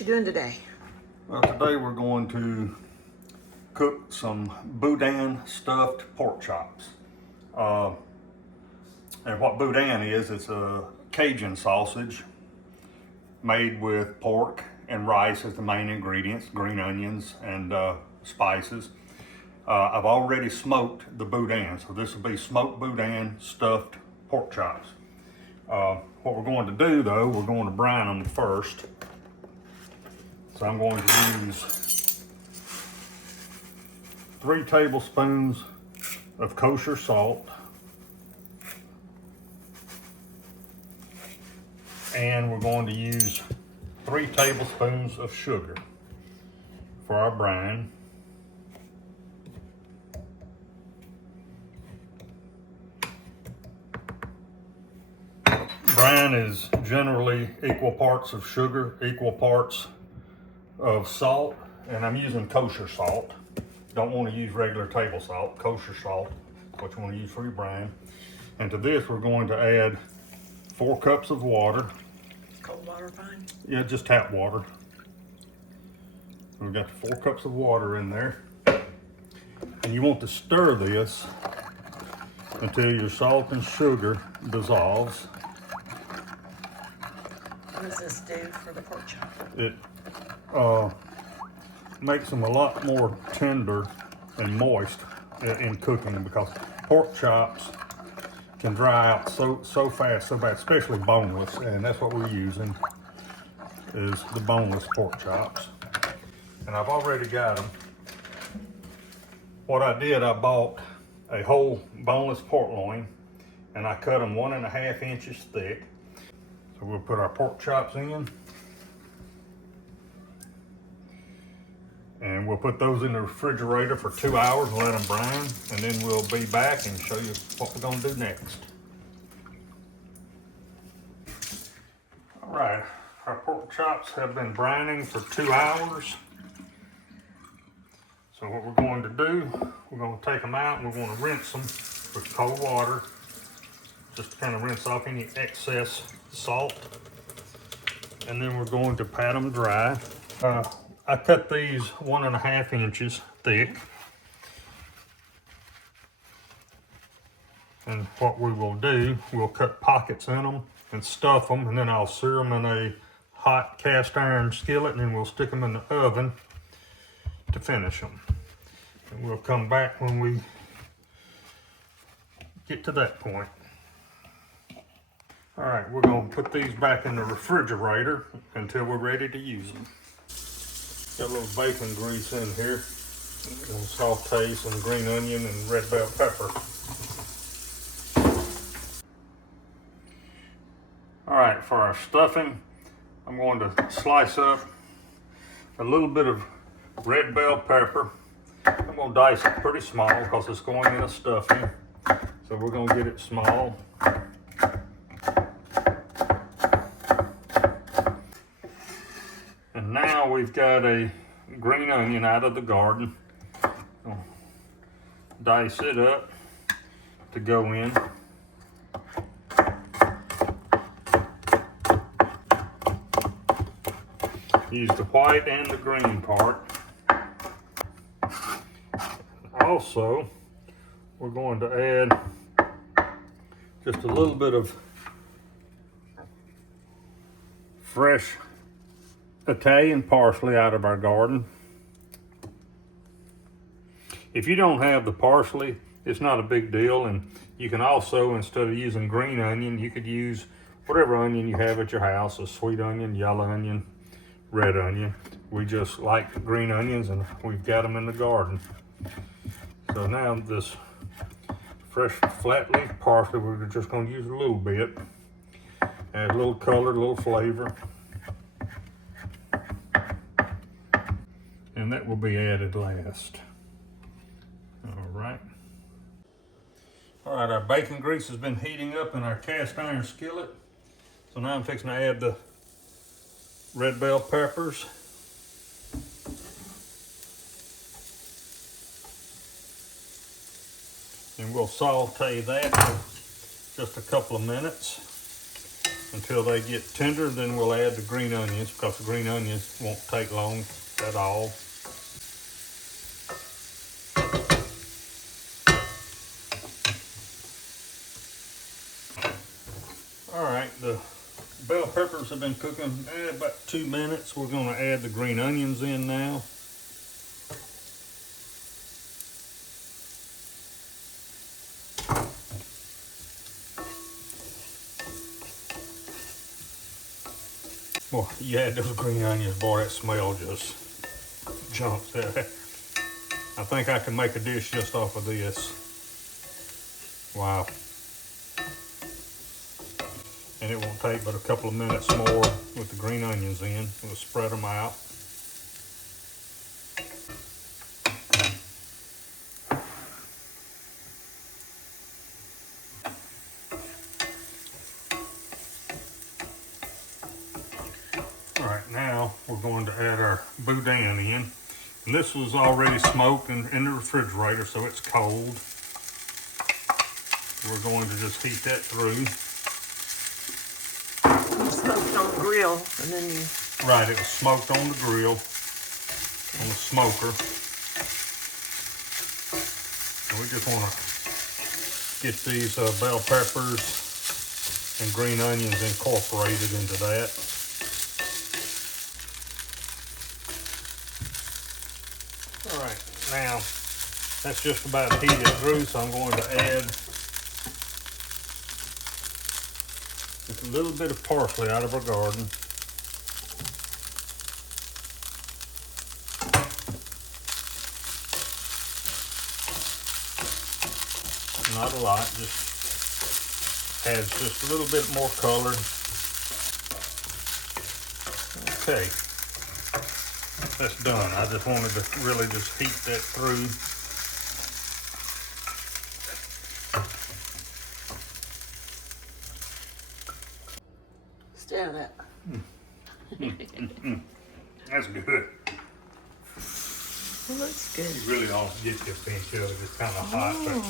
What you doing today? Well, today we're going to cook some Boudin Stuffed Pork Chops. And what Boudin is, it's a Cajun sausage made with pork and rice as the main ingredients, green onions and spices. I've already smoked the Boudin, so this will be smoked Boudin stuffed pork chops. What we're going to do though, we're going to brine them first. So I'm going to use 3 tablespoons of kosher salt and we're going to use 3 tablespoons of sugar for our brine. Brine is generally equal parts of sugar, equal parts of salt, and I'm using kosher salt. Don't want to use regular table salt. Kosher salt is what you want to use for your brine. And to this we're going to add 4 cups of water. Cold water fine? Yeah, just tap water. We've got 4 cups of water in there. And you want to stir this until your salt and sugar dissolves. What does this do for the pork chop? It makes them a lot more tender and moist in cooking, because pork chops can dry out so fast, so bad, especially boneless, and that's what we're using is the boneless pork chops. And I've already got them. What I did, I bought a whole boneless pork loin and I cut them 1.5 inches thick. So we'll put our pork chops in. And we'll put those in the refrigerator for 2 hours and let them brine. And then we'll be back and show you what we're gonna do next. All right, our pork chops have been brining for 2 hours. So what we're going to do, we're gonna take them out and we're gonna rinse them with cold water, just to kind of rinse off any excess salt. And then we're going to pat them dry. I cut these 1.5 inches thick. And what we will do, we'll cut pockets in them and stuff them, and then I'll sear them in a hot cast iron skillet, and then we'll stick them in the oven to finish them. And we'll come back when we get to that point. All right, we're gonna put these back in the refrigerator until we're ready to use them. Got a little bacon grease in here. We'll saute some green onion and red bell pepper. All right, for our stuffing, I'm going to slice up a little bit of red bell pepper. I'm gonna dice it pretty small because it's going in a stuffing. So we're gonna get it small. And now we've got a green onion out of the garden. I'll dice it up to go in. Use the white and the green part. Also, we're going to add just a little bit of fresh Italian parsley out of our garden. If you don't have the parsley, it's not a big deal, and you can also, instead of using green onion, you could use whatever onion you have at your house, a sweet onion, yellow onion, red onion. We just like green onions and we've got them in the garden. So now this fresh flat leaf parsley, we're just going to use a little bit. Add a little color, a little flavor. And that will be added last. All right. All right, our bacon grease has been heating up in our cast iron skillet. So now I'm fixing to add the red bell peppers. And we'll saute that for just a couple of minutes. until they get tender. Then we'll add the green onions, because the green onions won't take long at all. All right, the bell peppers have been cooking about 2 minutes. We're going to add the green onions in now. Boy, you add those green onions, boy, that smell just jumps. I think I can make a dish just off of this. Wow. And it won't take but a couple of minutes more with the green onions in. We'll spread them out. All right, now we're going to add our boudin in. And this was already smoked in the refrigerator, so it's cold. We're going to just heat that through. You smoked on the grill, and then you... Right, it was smoked on the grill, on the smoker. And we just want to get these bell peppers and green onions incorporated into that. All right, now that's just about heated through, so I'm going to add just a little bit of parsley out of our garden. Not a lot, just adds just a little bit more color. Okay, that's done. I just wanted to really just heat that through. Stare at that. That's good. It looks good. You really don't get your pinch of it. It's kind of hot. But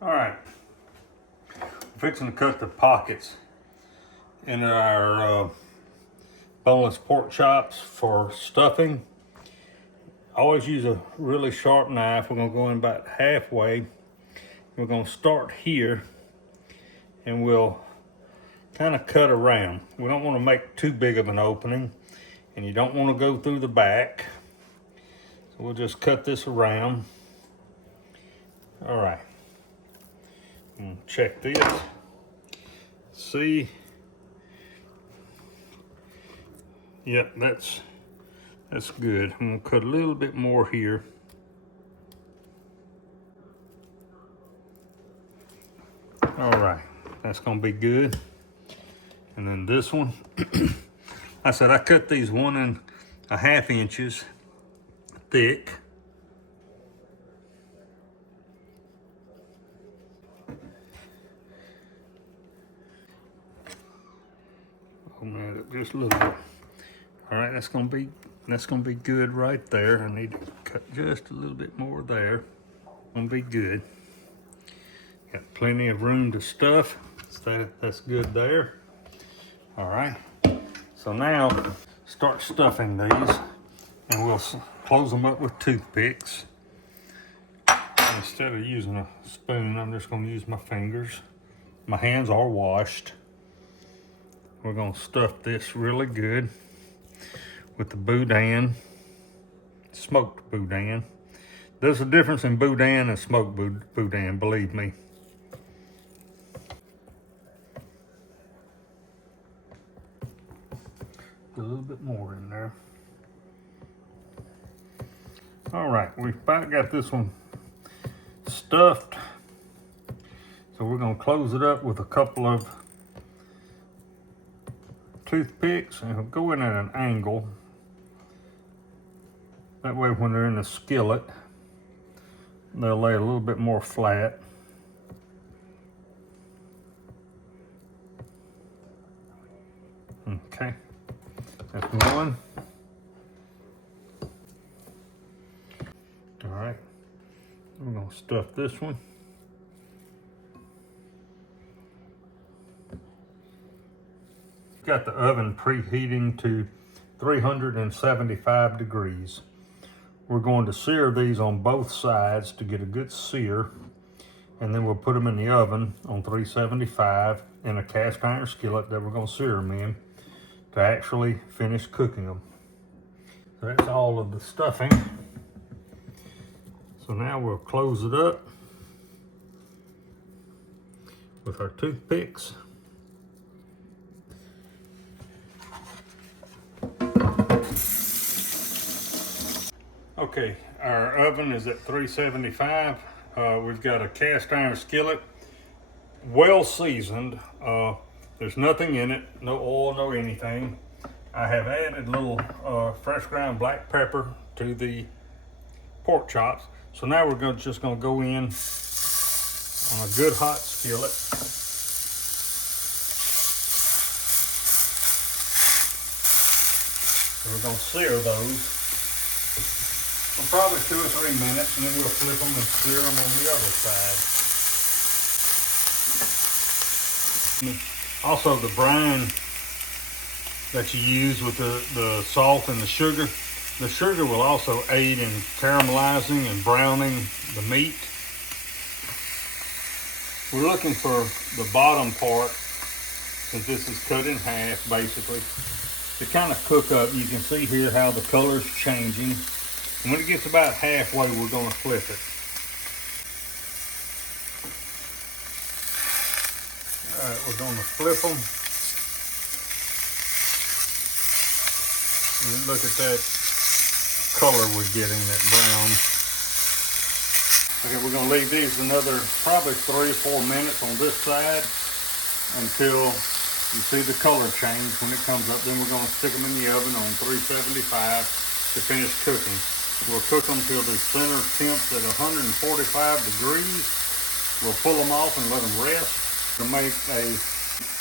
all right, we're fixing to cut the pockets in our boneless pork chops for stuffing. Always use a really sharp knife. We're gonna go in about halfway. We're gonna start here and we'll kind of cut around. We don't want to make too big of an opening, and you don't want to go through the back. So we'll just cut this around. All right. Check this. See? Yep, that's good. I'm gonna cut a little bit more here. All right, that's gonna be good. And then this one, I said I cut these 1.5 inches thick. Oh man, just a little bit. All right, that's gonna be good right there. I need to cut just a little bit more there. Gonna be good. Got plenty of room to stuff. So that's good there. All right. So now start stuffing these, and we'll close them up with toothpicks. Instead of using a spoon, I'm just gonna use my fingers. My hands are washed. We're gonna stuff this really good with the boudin, smoked boudin. There's a difference in boudin and smoked boudin, believe me. A little bit more in there. All right, we've about got this one stuffed. So we're gonna close it up with a couple of toothpicks, and we'll go in at an angle. That way when they're in the skillet, they'll lay a little bit more flat. Okay, That's one. All right, we're gonna stuff this one. Got the oven preheating to 375 degrees. We're going to sear these on both sides to get a good sear, and then we'll put them in the oven on 375 in a cast iron skillet that we're going to sear them in to actually finish cooking them. So that's all of the stuffing. So now we'll close it up with our toothpicks. Okay, our oven is at 375. We've got a cast iron skillet, well seasoned. There's nothing in it, no oil, no anything. I have added a little fresh ground black pepper to the pork chops. So now we're just gonna go in on a good hot skillet. We're gonna sear those for probably 2 or 3 minutes, and then we'll flip them and sear them on the other side. Also, the brine that you use with the salt and the sugar will also aid in caramelizing and browning the meat. We're looking for the bottom part, since this is cut in half basically, to kind of cook up. You can see here how the color's changing. And when it gets about halfway, we're going to flip it. All right, we're going to flip them. And look at that color we're getting, that brown. Okay, we're going to leave these another probably 3 or 4 minutes on this side until you see the color change. When it comes up, then we're going to stick them in the oven on 375 to finish cooking. We'll cook them till the center temp's at 145 degrees. We'll pull them off and let them rest to make a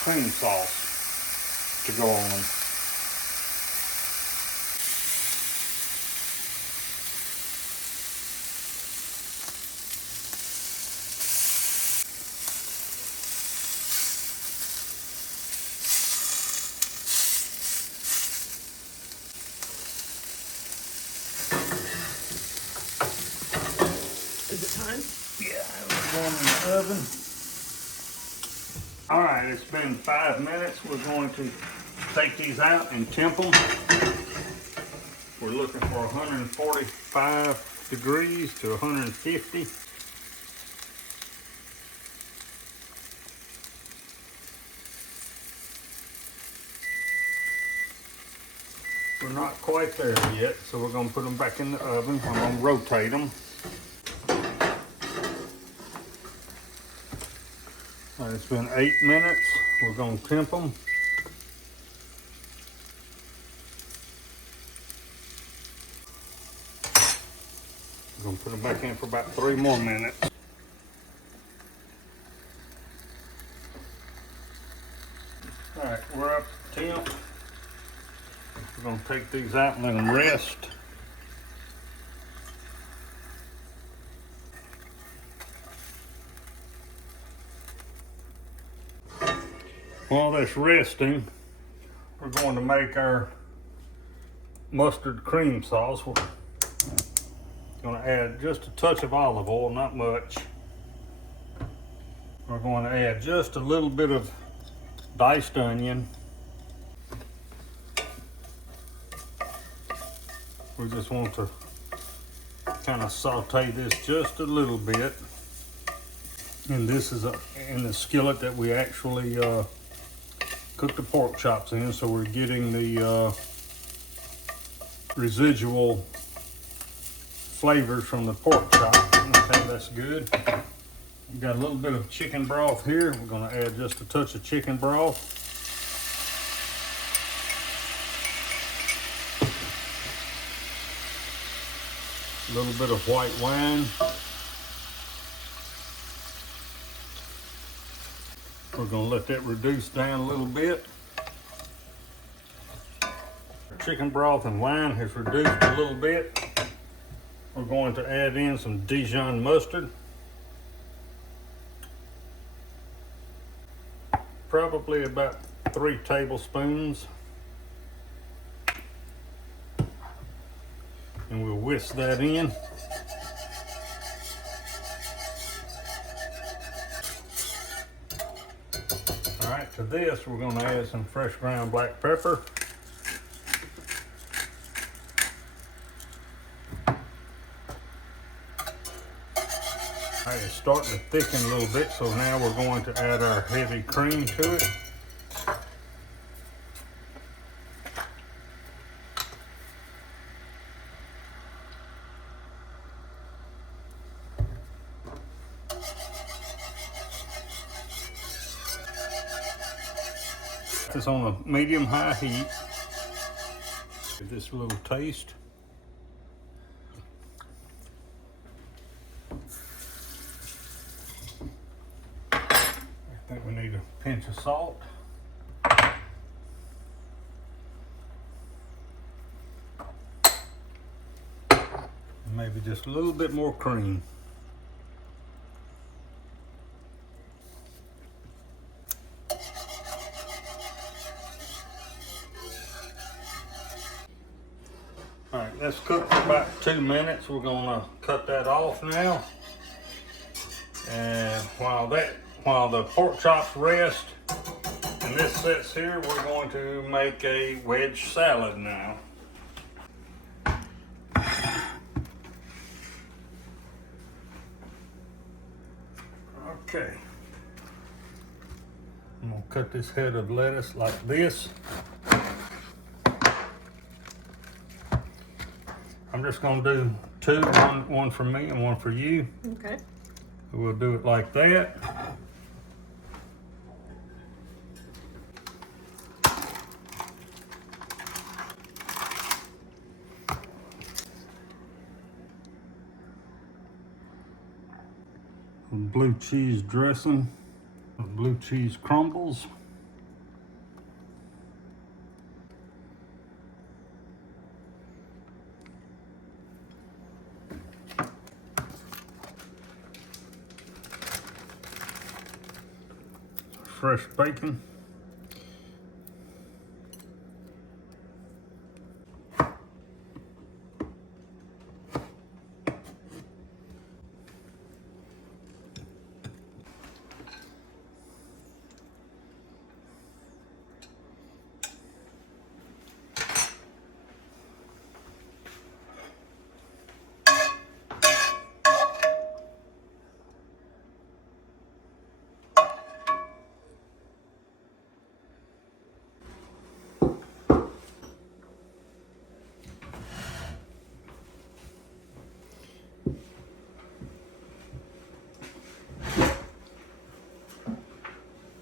cream sauce to go on them. Is it time? Yeah, we're going in the oven. All right, it's been 5 minutes. We're going to take these out and temp them. We're looking for 145 degrees to 150. We're not quite there yet, so we're going to put them back in the oven. I'm going to rotate them. It's been 8 minutes. We're going to temp them. We're going to put them back in for about 3 more minutes. All right, we're up to temp. We're going to take these out and let them rest. While that's resting, we're going to make our mustard cream sauce. We're going to add just a touch of olive oil, not much. We're going to add just a little bit of diced onion. We just want to kind of saute this just a little bit. And this is in the skillet that we actually cook the pork chops in, so we're getting the residual flavors from the pork chop. Okay, that's good. We've got a little bit of chicken broth here. We're going to add just a touch of chicken broth. A little bit of white wine. We're going to let that reduce down a little bit. chicken broth and wine has reduced a little bit, we're going to add in some Dijon mustard. Probably about 3 tablespoons. And we'll whisk that in. All right, to this we're going to add some fresh ground black pepper. All right, it's starting to thicken a little bit, so now we're going to add our heavy cream to it. It's on a medium-high heat. Give this a little taste. I think we need a pinch of salt. Maybe just a little bit more cream. All right, let's cook for about 2 minutes. We're gonna cut that off now. And while the pork chops rest and this sits here, we're going to make a wedge salad now. Okay. I'm gonna cut this head of lettuce like this. I'm just gonna do 2, one for me and one for you. Okay. We'll do it like that. Blue cheese dressing, blue cheese crumbles. Fresh bacon.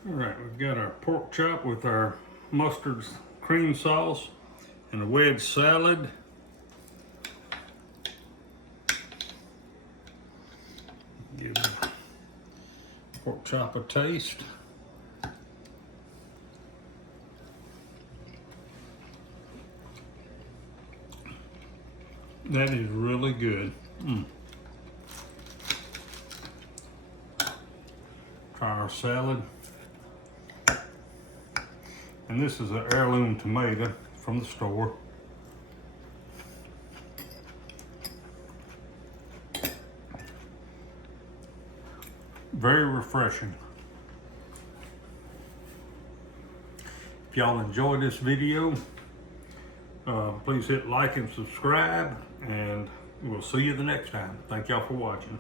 All right, we've got our pork chop with our mustard cream sauce and a wedge salad. Give the pork chop a taste. That is really good. Try our salad. And this is an heirloom tomato from the store. Very refreshing. If y'all enjoyed this video, please hit like and subscribe, and we'll see you the next time. Thank y'all for watching.